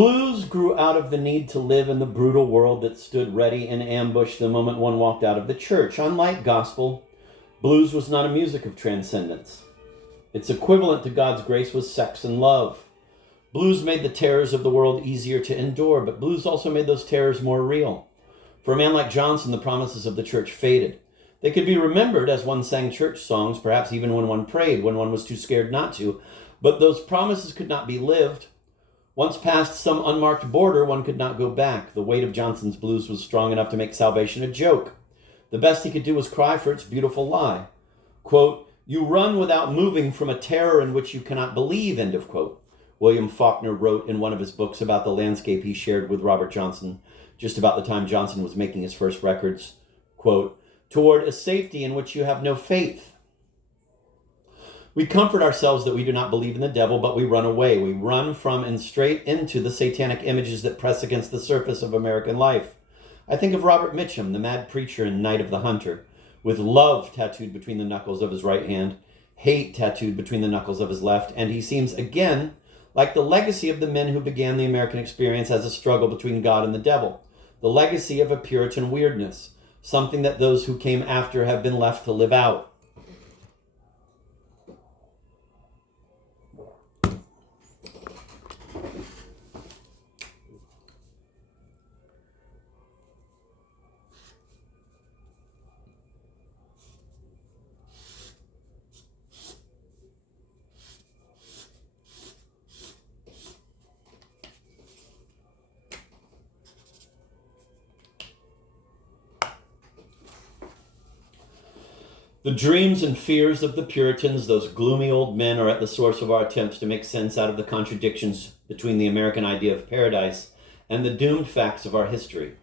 Blues grew out of the need to live in the brutal world that stood ready in ambush the moment one walked out of the church. Unlike gospel, blues was not a music of transcendence. Its equivalent to God's grace was sex and love. Blues made the terrors of the world easier to endure, but blues also made those terrors more real. For a man like Johnson, the promises of the church faded. They could be remembered as one sang church songs, perhaps even when one prayed, when one was too scared not to, but those promises could not be lived. Once past some unmarked border, one could not go back. The weight of Johnson's blues was strong enough to make salvation a joke. The best he could do was cry for its beautiful lie. Quote, "You run without moving from a terror in which you cannot believe," end of quote. William Faulkner wrote in one of his books about the landscape he shared with Robert Johnson, just about the time Johnson was making his first records, quote, "Toward a safety in which you have no faith. We comfort ourselves that we do not believe in the devil, but we run away. We run from and straight into the satanic images that press against the surface of American life. I think of Robert Mitchum, the mad preacher in Night of the Hunter, with love tattooed between the knuckles of his right hand, hate tattooed between the knuckles of his left, and he seems again like the legacy of the men who began the American experience as a struggle between God and the devil, the legacy of a Puritan weirdness, something that those who came after have been left to live out. The dreams and fears of the Puritans, those gloomy old men, are at the source of our attempts to make sense out of the contradictions between the American idea of paradise and the doomed facts of our history.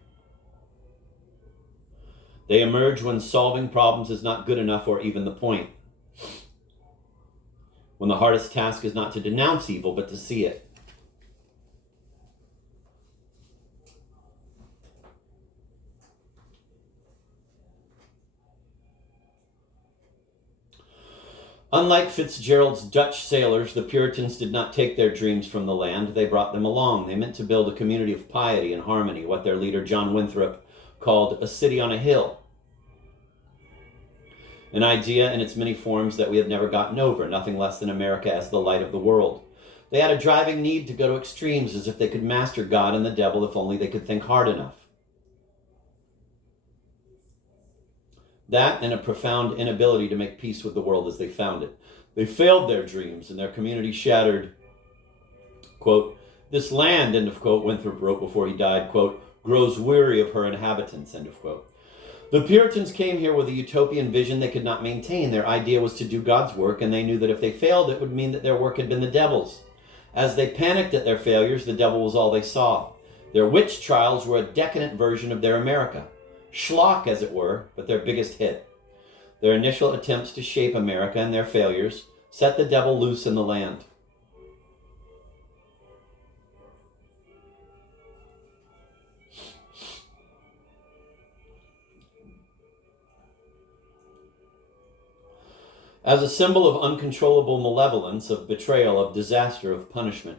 They emerge when solving problems is not good enough or even the point. When the hardest task is not to denounce evil, but to see it. Unlike Fitzgerald's Dutch sailors, the Puritans did not take their dreams from the land, they brought them along. They meant to build a community of piety and harmony, what their leader John Winthrop called a city on a hill. An idea in its many forms that we have never gotten over, nothing less than America as the light of the world. They had a driving need to go to extremes, as if they could master God and the devil if only they could think hard enough. That and a profound inability to make peace with the world as they found it. They failed their dreams and their community shattered. Quote, "This land," end of quote, Winthrop wrote before he died, quote, "grows weary of her inhabitants," end of quote. The Puritans came here with a utopian vision they could not maintain. Their idea was to do God's work, and they knew that if they failed, it would mean that their work had been the devil's. As they panicked at their failures, the devil was all they saw. Their witch trials were a decadent version of their America. Schlock, as it were, but their biggest hit. Their initial attempts to shape America and their failures set the devil loose in the land. As a symbol of uncontrollable malevolence, of betrayal, of disaster, of punishment.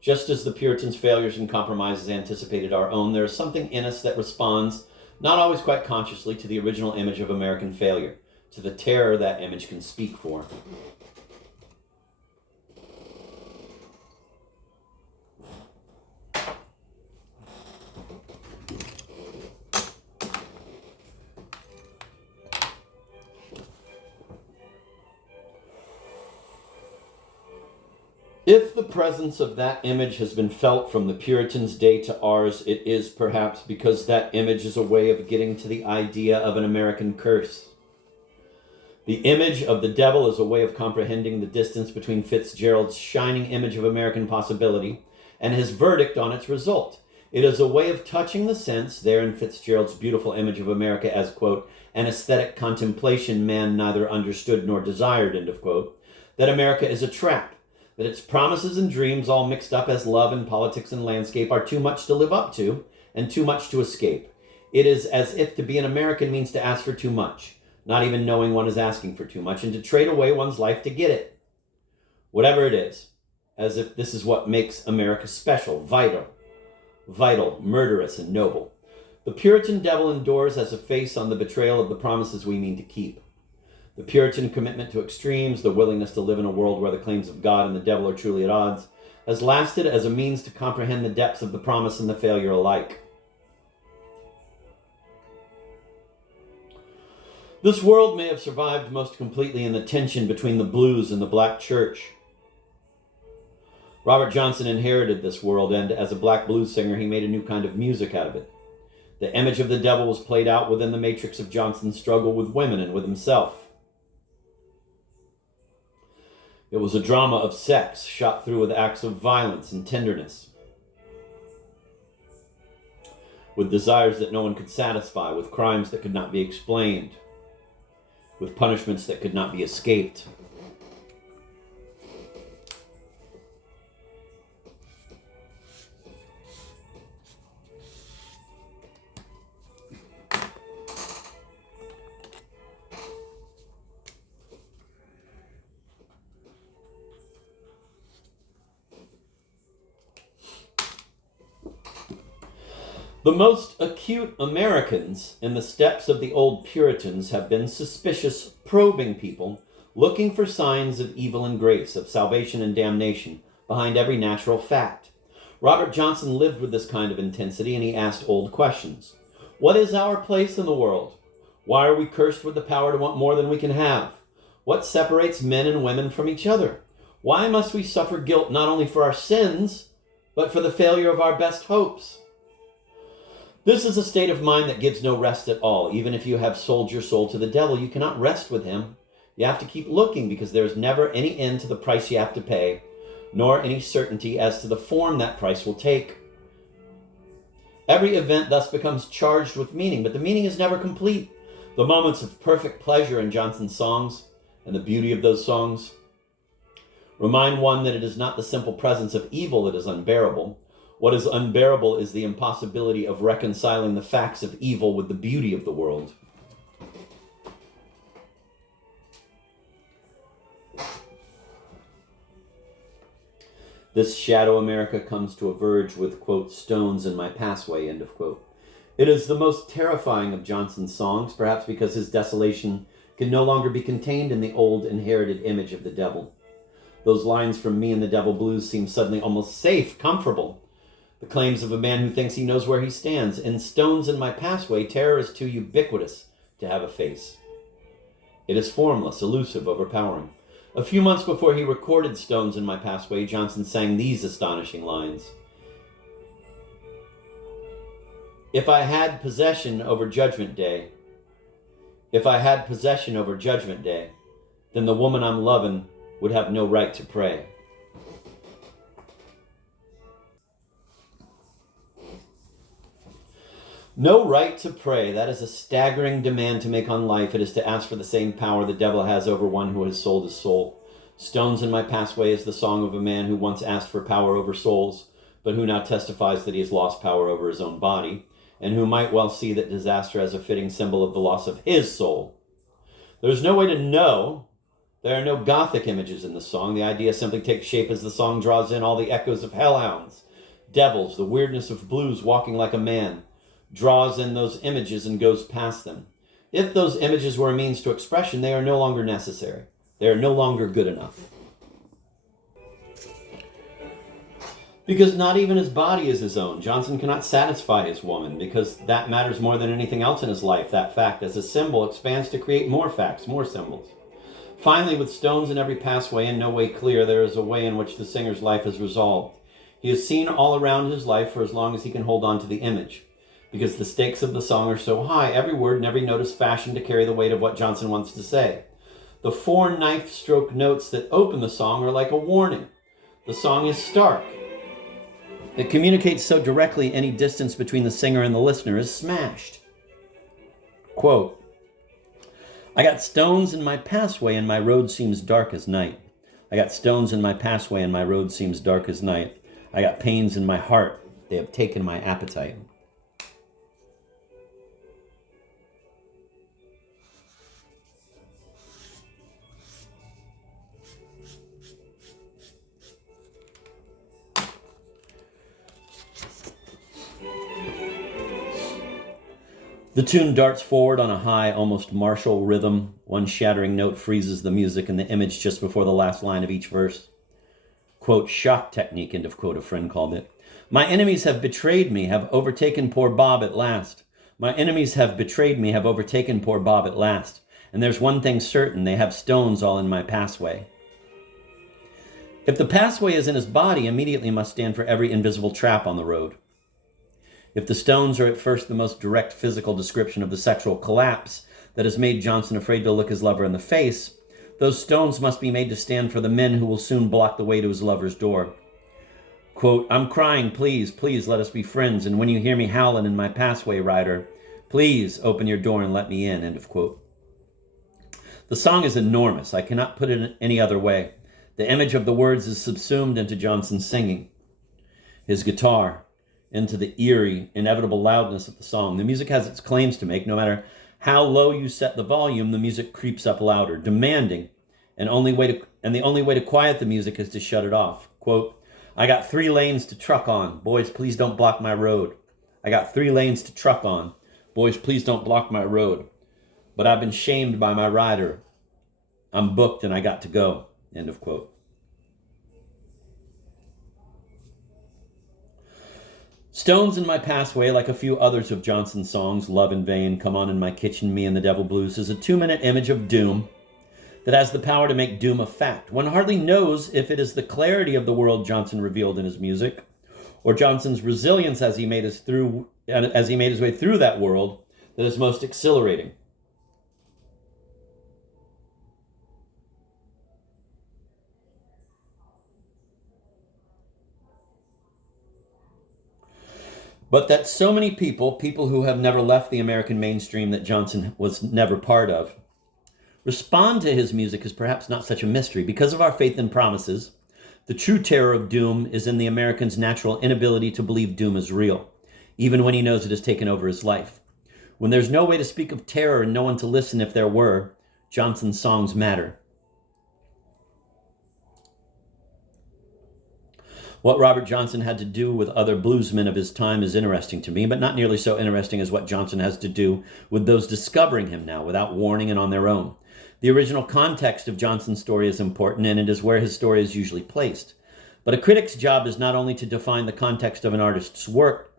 Just as the Puritans' failures and compromises anticipated our own, there is something in us that responds, not always quite consciously, to the original image of American failure, to the terror that image can speak for. If the presence of that image has been felt from the Puritans' day to ours, it is perhaps because that image is a way of getting to the idea of an American curse. The image of the devil is a way of comprehending the distance between Fitzgerald's shining image of American possibility and his verdict on its result. It is a way of touching the sense, there in Fitzgerald's beautiful image of America as, quote, an aesthetic contemplation man neither understood nor desired, end of quote, that America is a trap, that its promises and dreams, all mixed up as love and politics and landscape, are too much to live up to and too much to escape. It is as if to be an American means to ask for too much, not even knowing one is asking for too much, and to trade away one's life to get it. Whatever it is, as if this is what makes America special, vital, murderous, and noble. The Puritan devil endures as a face on the betrayal of the promises we mean to keep. The Puritan commitment to extremes, the willingness to live in a world where the claims of God and the devil are truly at odds, has lasted as a means to comprehend the depths of the promise and the failure alike. This world may have survived most completely in the tension between the blues and the black church. Robert Johnson inherited this world, and as a black blues singer, he made a new kind of music out of it. The image of the devil was played out within the matrix of Johnson's struggle with women and with himself. It was a drama of sex, shot through with acts of violence and tenderness, with desires that no one could satisfy, with crimes that could not be explained, with punishments that could not be escaped. The most acute Americans in the steps of the old Puritans have been suspicious, probing people, looking for signs of evil and grace, of salvation and damnation, behind every natural fact. Robert Johnson lived with this kind of intensity, and he asked old questions. What is our place in the world? Why are we cursed with the power to want more than we can have? What separates men and women from each other? Why must we suffer guilt not only for our sins, but for the failure of our best hopes? This is a state of mind that gives no rest at all. Even if you have sold your soul to the devil, you cannot rest with him. You have to keep looking, because there is never any end to the price you have to pay, nor any certainty as to the form that price will take. Every event thus becomes charged with meaning, but the meaning is never complete. The moments of perfect pleasure in Johnson's songs, and the beauty of those songs, remind one that it is not the simple presence of evil that is unbearable. What is unbearable is the impossibility of reconciling the facts of evil with the beauty of the world. This shadow America comes to a verge with, quote, stones in my pathway, end of quote. It is the most terrifying of Johnson's songs, perhaps because his desolation can no longer be contained in the old inherited image of the devil. Those lines from Me and the Devil Blues seem suddenly almost safe, comfortable. The claims of a man who thinks he knows where he stands. In Stones in My Pathway, terror is too ubiquitous to have a face. It is formless, elusive, overpowering. A few months before he recorded Stones in My Pathway, Johnson sang these astonishing lines. If I had possession over Judgment Day, if I had possession over Judgment Day, then the woman I'm loving would have no right to pray. No right to pray. That is a staggering demand to make on life. It is to ask for the same power the devil has over one who has sold his soul. Stones in My Pathway is the song of a man who once asked for power over souls, but who now testifies that he has lost power over his own body, and who might well see that disaster as a fitting symbol of the loss of his soul. There's no way to know. There are no Gothic images in the song. The idea simply takes shape as the song draws in all the echoes of hellhounds, devils, the weirdness of blues walking like a man, draws in those images and goes past them. If those images were a means to expression, they are no longer necessary. They are no longer good enough. Because not even his body is his own. Johnson cannot satisfy his woman, because that matters more than anything else in his life. That fact, as a symbol, expands to create more facts, more symbols. Finally, with stones in every pathway and no way clear, there is a way in which the singer's life is resolved. He is seen all around his life for as long as he can hold on to the image. Because the stakes of the song are so high, every word and every note is fashioned to carry the weight of what Johnson wants to say. The 4 knife stroke notes that open the song are like a warning. The song is stark. It communicates so directly any distance between the singer and the listener is smashed. Quote, I got stones in my pathway and my road seems dark as night. I got stones in my pathway and my road seems dark as night. I got pains in my heart. They have taken my appetite. The tune darts forward on a high, almost martial rhythm. One shattering note freezes the music and the image just before the last line of each verse. Quote, shock technique, end of quote, a friend called it. My enemies have betrayed me, have overtaken poor Bob at last. My enemies have betrayed me, have overtaken poor Bob at last. And there's one thing certain, they have stones all in my passway. If the passway is in his body, immediately must stand for every invisible trap on the road. If the stones are at first the most direct physical description of the sexual collapse that has made Johnson afraid to look his lover in the face, those stones must be made to stand for the men who will soon block the way to his lover's door. Quote, I'm crying, please, please let us be friends, and when you hear me howling in my passway, rider, please open your door and let me in, end of quote. The song is enormous. I cannot put it any other way. The image of the words is subsumed into Johnson's singing. His guitar, into the eerie, inevitable loudness of the song. The music has its claims to make. No matter how low you set the volume, the music creeps up louder, demanding, and the only way to quiet the music is to shut it off. Quote, I got 3 lanes to truck on. Boys, please don't block my road. I got 3 lanes to truck on. Boys, please don't block my road. But I've been shamed by my rider. I'm booked and I got to go. End of quote. Stones in My Passway, like a few others of Johnson's songs, Love in Vain, Come On in My Kitchen, Me and the Devil Blues, is a 2-minute image of doom that has the power to make doom a fact. One hardly knows if it is the clarity of the world Johnson revealed in his music, or Johnson's resilience as he made his way through that world that is most exhilarating. But that so many people who have never left the American mainstream that Johnson was never part of, respond to his music is perhaps not such a mystery. Because of our faith and promises, the true terror of doom is in the American's natural inability to believe doom is real, even when he knows it has taken over his life. When there's no way to speak of terror and no one to listen if there were, Johnson's songs matter. What Robert Johnson had to do with other bluesmen of his time is interesting to me, but not nearly so interesting as what Johnson has to do with those discovering him now without warning and on their own. The original context of Johnson's story is important, and it is where his story is usually placed. But a critic's job is not only to define the context of an artist's work,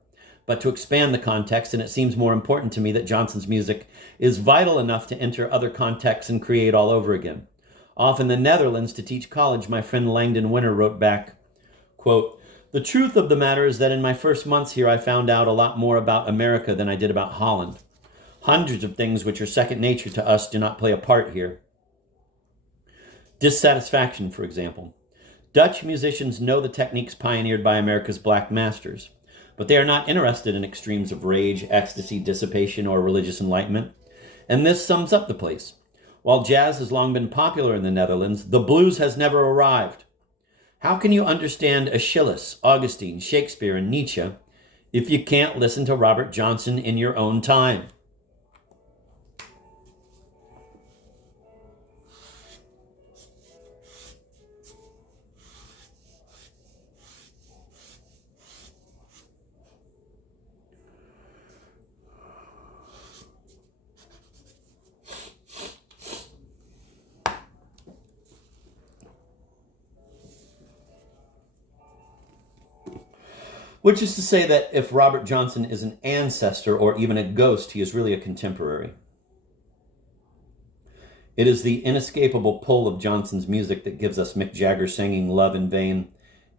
but to expand the context, and it seems more important to me that Johnson's music is vital enough to enter other contexts and create all over again. Off in the Netherlands to teach college, my friend Langdon Winter wrote back, quote, the truth of the matter is that in my first months here, I found out a lot more about America than I did about Holland. Hundreds of things which are second nature to us do not play a part here. Dissatisfaction, for example. Dutch musicians know the techniques pioneered by America's black masters, but they are not interested in extremes of rage, ecstasy, dissipation, or religious enlightenment. And this sums up the place. While jazz has long been popular in the Netherlands, the blues has never arrived. How can you understand Aeschylus, Augustine, Shakespeare, and Nietzsche if you can't listen to Robert Johnson in your own time? Which is to say that if Robert Johnson is an ancestor or even a ghost, he is really a contemporary. It is the inescapable pull of Johnson's music that gives us Mick Jagger singing Love in Vain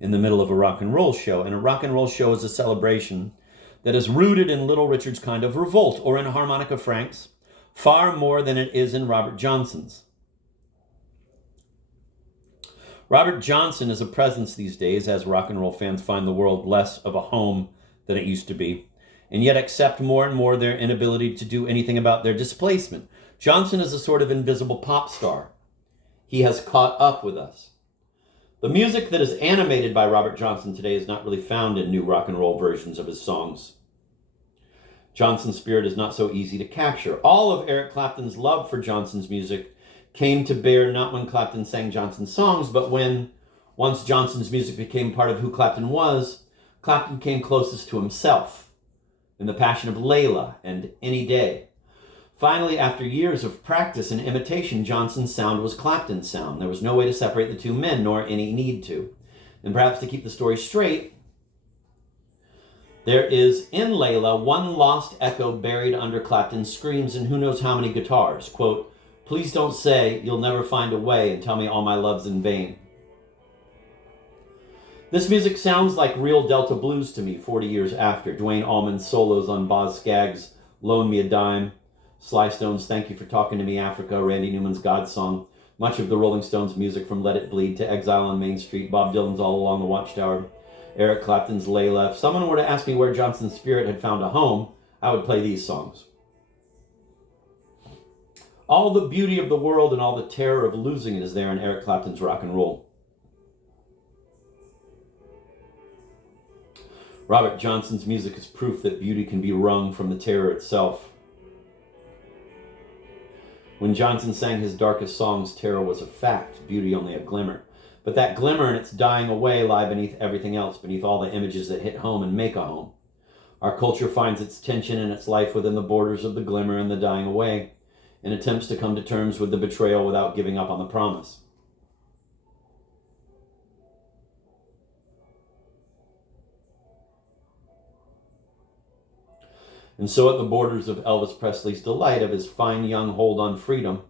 in the middle of a rock and roll show. And a rock and roll show is a celebration that is rooted in Little Richard's kind of revolt, or in Harmonica Frank's, far more than it is in Robert Johnson's. Robert Johnson is a presence these days as rock and roll fans find the world less of a home than it used to be, and yet accept more and more their inability to do anything about their displacement. Johnson is a sort of invisible pop star. He has caught up with us. The music that is animated by Robert Johnson today is not really found in new rock and roll versions of his songs. Johnson's spirit is not so easy to capture. All of Eric Clapton's love for Johnson's music came to bear not when Clapton sang Johnson's songs, but when, once Johnson's music became part of who Clapton was, Clapton came closest to himself. in The Passion of Layla and Any Day. Finally, after years of practice and imitation, Johnson's sound was Clapton's sound. There was no way to separate the two men, nor any need to. And perhaps to keep the story straight, there is in Layla one lost echo buried under Clapton's screams and who knows how many guitars. Quote, "Please don't say you'll never find a way and tell me all my love's in vain." This music sounds like real Delta blues to me 40 years after. Duane Allman's solos on Boz Scaggs' Loan Me a Dime, Sly Stone's Thank You for Talking to Me, Africa, Randy Newman's God Song, much of the Rolling Stones music from Let It Bleed to Exile on Main Street, Bob Dylan's All Along the Watchtower, Eric Clapton's Layla. If someone were to ask me where Johnson's spirit had found a home, I would play these songs. All the beauty of the world and all the terror of losing it is there in Eric Clapton's rock and roll. Robert Johnson's music is proof that beauty can be wrung from the terror itself. When Johnson sang his darkest songs, terror was a fact, beauty only a glimmer. But that glimmer and its dying away lie beneath everything else, beneath all the images that hit home and make a home. Our culture finds its tension and its life within the borders of the glimmer and the dying away, and attempts to come to terms with the betrayal without giving up on the promise. And so at the borders of Elvis Presley's delight, of his fine young hold on freedom,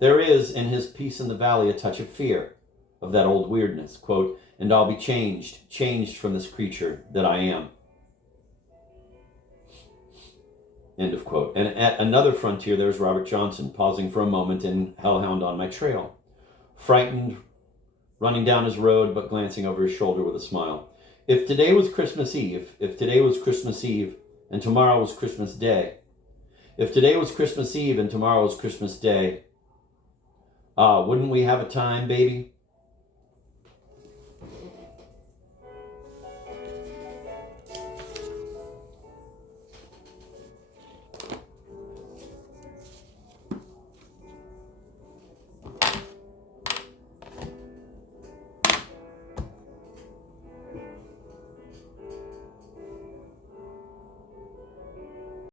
there is in his Peace in the Valley a touch of fear, of that old weirdness. Quote, "And I'll be changed from this creature that I am." End of quote. And at another frontier, there's Robert Johnson, pausing for a moment in Hellhound on My Trail. Frightened, running down his road, but glancing over his shoulder with a smile. If today was Christmas Eve, and tomorrow was Christmas Day. If today was Christmas Eve and tomorrow was Christmas Day, wouldn't we have a time, baby?